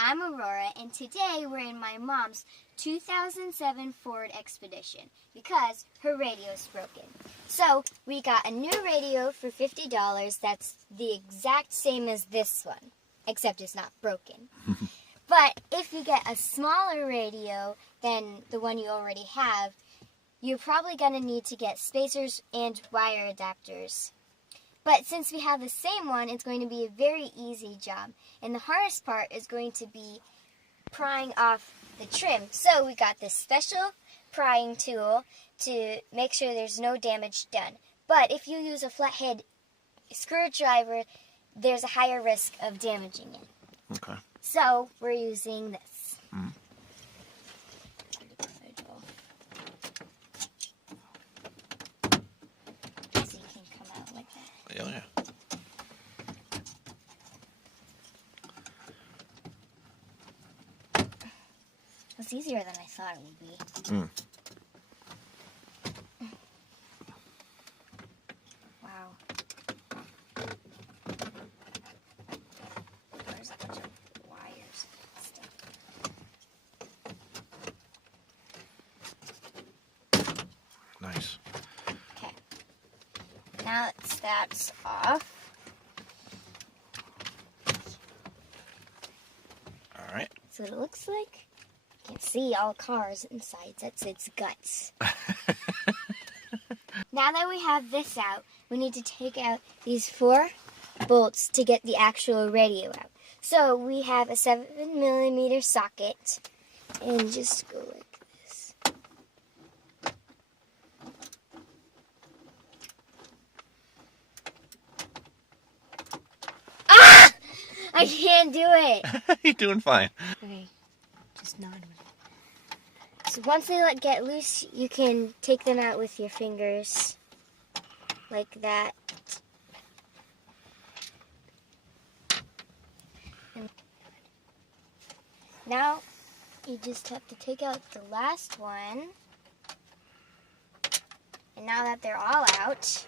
I'm Aurora, and today we're in my mom's 2007 Ford Expedition because her radio is broken. So we got a new radio for $50 that's the exact same as this one, except it's not broken. But if you get a smaller radio than the one you already have, you're probably going to need to get spacers and wire adapters. But since we have the same one, it's going to be a very easy job. And the hardest part is going to be prying off the trim. So we got this special prying tool to make sure there's no damage done. But if you use a flathead screwdriver, there's a higher risk of damaging it. Okay. So we're using this. Mm. Oh, yeah. It's easier than I thought it would be. Mm. Wow. There's a bunch of wires and stuff. Nice. Okay. Now that's off. All right. That's what it looks like. You can see all cars inside. That's its guts. Now that we have this out, we need to take out these 4 bolts to get the actual radio out. So we have a 7mm socket, and just go like this. Ah! I can't do it. You're doing fine. Okay, just nod with it. So once they get loose, you can take them out with your fingers, like that. And now, you just have to take out the last one. And now that they're all out,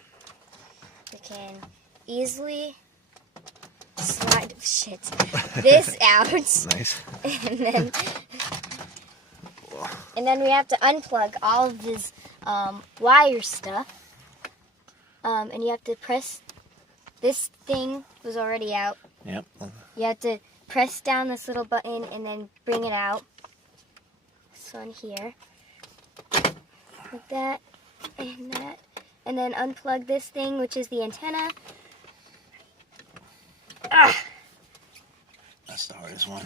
we can easily slide this out. Nice. And then we have to unplug all of this wire stuff. And you have to press, this thing was already out. Yep. You have to press down this little button and then bring it out. This one here. Like that and that. And then unplug this thing, which is the antenna. Ah! That's the hardest one.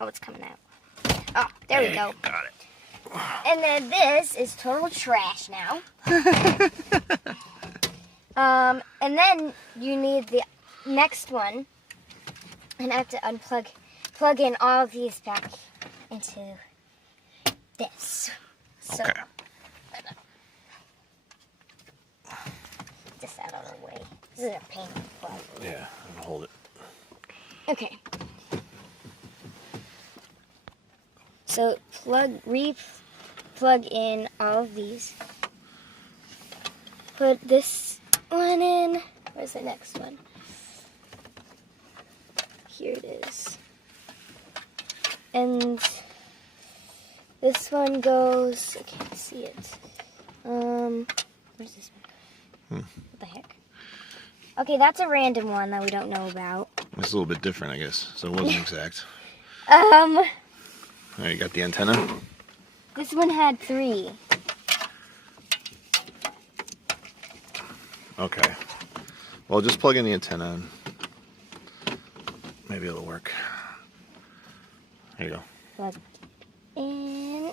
Oh, it's coming out. Oh, there we go. Got it. And then this is total trash now. And then you need the next one. And I have to plug in all of these back into this. So, Okay. Just out of the way. This is a pain in the butt. Yeah, I'm gonna hold it. Okay. So re-plug in all of these. Put this one in. Where's the next one? Here it is. And this one goes, I can't see it. Where's this one? What the heck? Okay, that's a random one that we don't know about. It's a little bit different, I guess. So it wasn't exact. All right, you got the antenna? This one had 3. Okay. Well, just plug in the antenna and maybe it'll work. There you go. Plug in.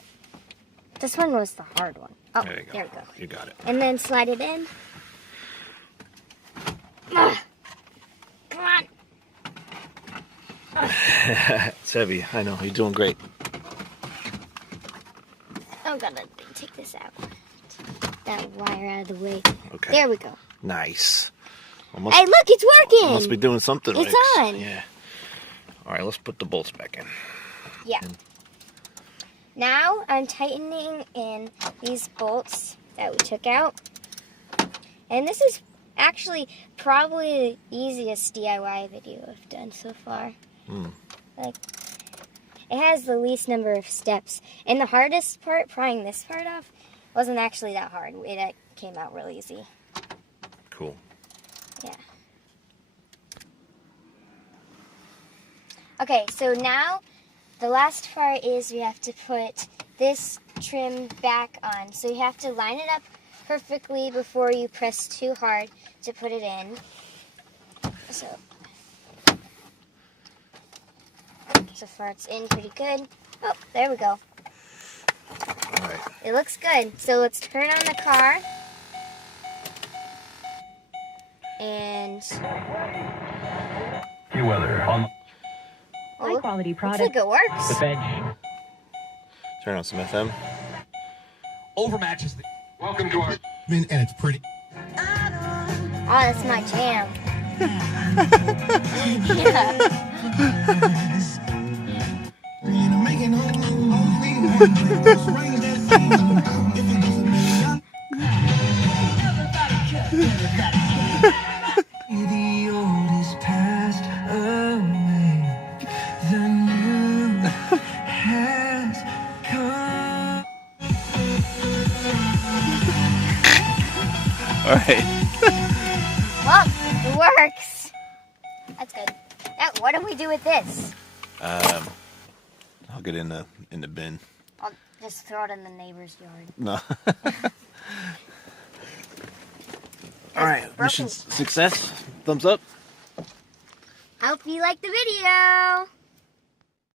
This one was the hard one. Oh, There you go. there we go. You got it. And then slide it in. Ah, come on. It's heavy. I know. You're doing great. I'm gonna take this out. That wire out of the way. Okay. There we go. Nice. Hey, look, it's working. Must be doing something It's right. on. Yeah. All right, let's put the bolts back in. Yeah. Now I'm tightening in these bolts that we took out. And this is Actually, probably the easiest DIY video I've done so far. Like, it has the least number of steps. And the hardest part, prying this part off, wasn't actually that hard. It came out real easy. Cool. Yeah. Okay, so now the last part is we have to put this trim back on. So you have to line it up perfectly before you press too hard to put it in. So far it's in pretty good. Oh, there we go. All right. It looks good. So let's turn on the car. And weather on high quality product. Looks like it works. the bench. Turn on some FM. Overmatches. Welcome to our and it's pretty. Oh, that's my jam. Yeah. The old is passed away. The new has come. All right. Well, it works. That's good. Now, what do we do with this? I'll get in the bin. I'll just throw it in the neighbor's yard. No. All right. Broken. Mission success. Thumbs up. Hope you liked the video.